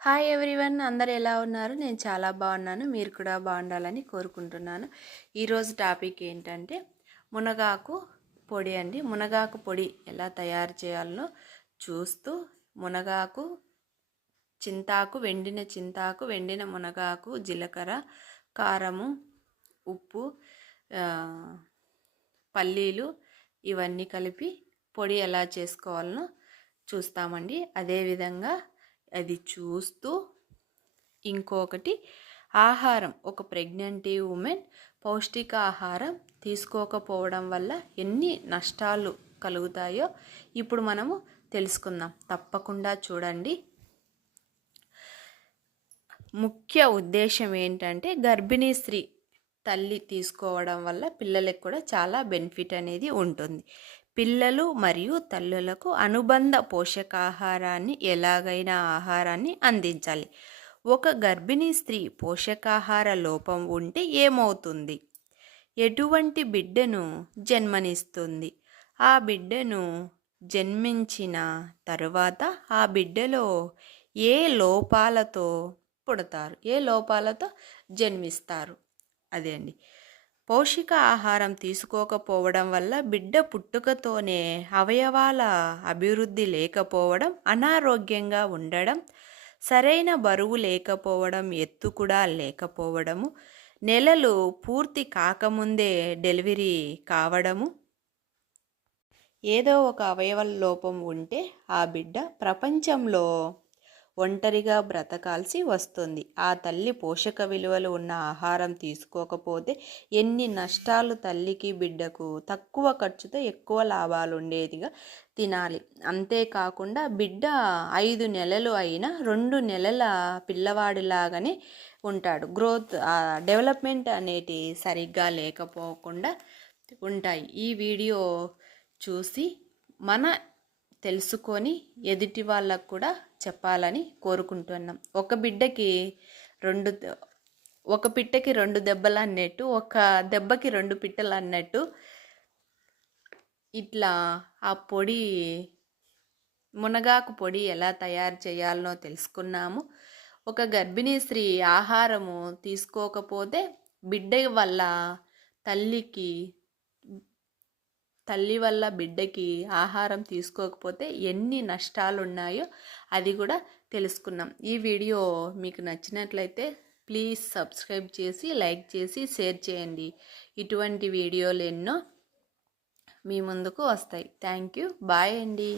Hi everyone, అందరు ఎలా ఉన్నారు? నేను చాలా బాగున్నాను. మీరు కూడా బాగుండాలని కోరుకుంటున్నాను. ఈరోజు టాపిక్ ఏంటంటే మునగాకు పొడి అండి. మునగాకు పొడి ఎలా తయారు చేయాలో చూస్తూ మునగాకు, చింతాకు, వెండిన మునగాకు, జీలకర్ర, కారము, ఉప్పు, పల్లీలు ఇవన్నీ కలిపి పొడి ఎలా చేసుకోవాలనో చూస్తామండి. అదేవిధంగా అది చూస్తూ ఇంకొకటి ఆహారం, ఒక ప్రెగ్నెంట్ ఉమెన్ పౌష్టిక ఆహారం తీసుకోకపోవడం వల్ల ఎన్ని నష్టాలు కలుగుతాయో ఇప్పుడు మనము తెలుసుకుందాం. తప్పకుండా చూడండి. ముఖ్య ఉద్దేశం ఏంటంటే గర్భిణీ స్త్రీ తల్లి తీసుకోవడం వల్ల పిల్లలకు కూడా చాలా బెనిఫిట్ అనేది ఉంటుంది. పిల్లలు మరియు తల్లులకు అనుబంధ పోషకాహారాన్ని, ఎలాగైనా ఆహారాన్ని అందించాలి. ఒక గర్భిణీ స్త్రీ పోషకాహార లోపం ఉంటే ఏమవుతుంది? ఎటువంటి బిడ్డను జన్మనిస్తుంది? ఆ బిడ్డను జన్మించిన తరువాత ఆ బిడ్డలో ఏ లోపాలతో పుడతారు, ఏ లోపాలతో జన్మిస్తారు? అదే అండి. పౌష్టిక ఆహారం తీసుకోకపోవడం వల్ల బిడ్డ పుట్టుకతోనే అవయవాల అభివృద్ధి లేకపోవడం, అనారోగ్యంగా ఉండడం, సరైన బరువు లేకపోవడం, ఎత్తు కూడా లేకపోవడము, నెలలు పూర్తి కాకముందే డెలివరీ కావడము, ఏదో ఒక అవయవ లోపం ఉంటే ఆ బిడ్డ ప్రపంచంలో ఒంటరిగా బ్రతకాల్సి వస్తుంది. ఆ తల్లి పోషక విలువలు ఉన్న ఆహారం తీసుకోకపోతే ఎన్ని నష్టాలు తల్లికి, బిడ్డకు. తక్కువ ఖర్చుతో ఎక్కువ లాభాలు ఉండేదిగా తినాలి. అంతేకాకుండా బిడ్డ 5 నెలలు అయినా 2 నెలల పిల్లవాడిలాగానే ఉంటాడు. గ్రోత్, డెవలప్మెంట్ అనేటి సరిగ్గా లేకపోకుండా ఉంటాయి. ఈ వీడియో చూసి మన తెలుసుకొని ఎదుటి వాళ్ళకు కూడా చెప్పాలని కోరుకుంటున్నాం. ఒక పిట్టకి 2 దెబ్బలు అన్నట్టు, ఒక దెబ్బకి 2 పిట్టలు అన్నట్టు, ఇట్లా ఆ పొడి, మునగాకు పొడి ఎలా తయారు చేయాలనో తెలుసుకున్నాము. ఒక గర్భిణీ స్త్రీ ఆహారము తీసుకోకపోతే బిడ్డ వల్ల తల్లి వల్ల బిడ్డకి ఆహారం తీసుకోకపోతే ఎన్ని నష్టాలు ఉన్నాయో అది కూడా తెలుసుకున్నాం. ఈ వీడియో మీకు నచ్చినట్లయితే ప్లీజ్ సబ్స్క్రైబ్ చేసి, లైక్ చేసి, షేర్ చేయండి. ఇటువంటి వీడియోలు ఎన్నో మీ ముందుకు వస్తాయి. Thank you. బాయ్ అండి.